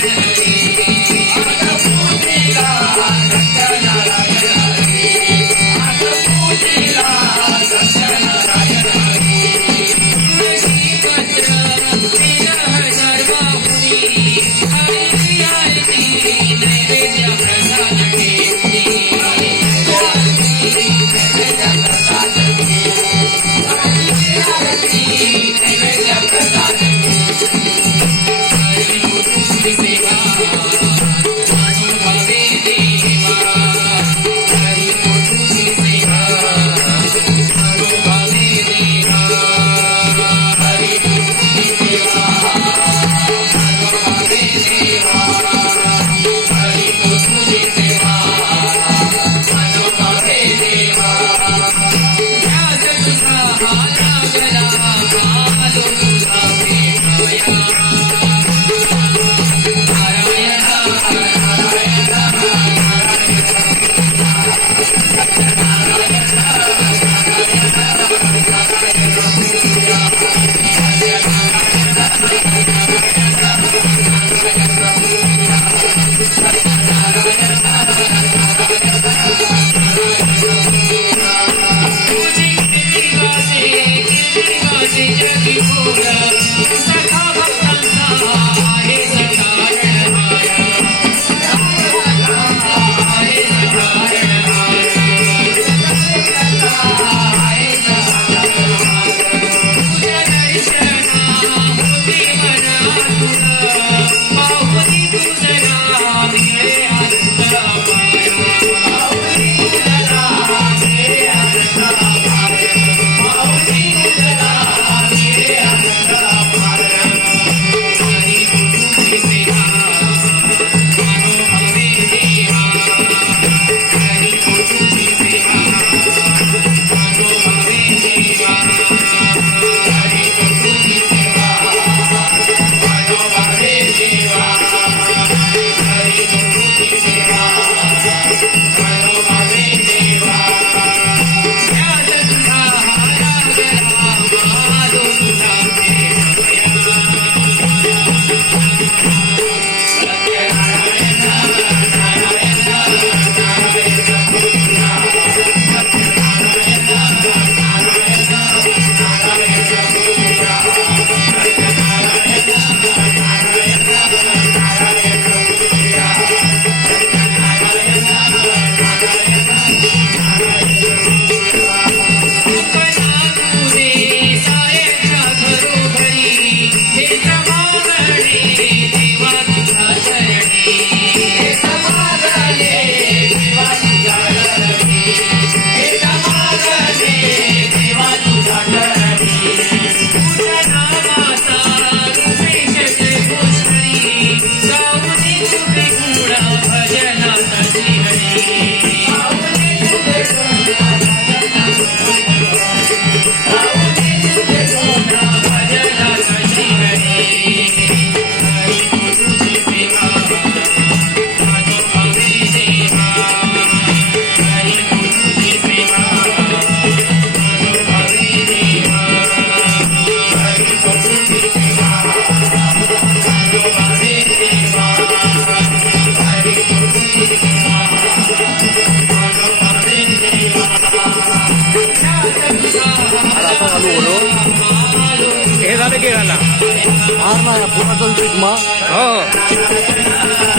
Yeah. Happy lalagyan na. Ana, pumasal big ma? Oo. Oh.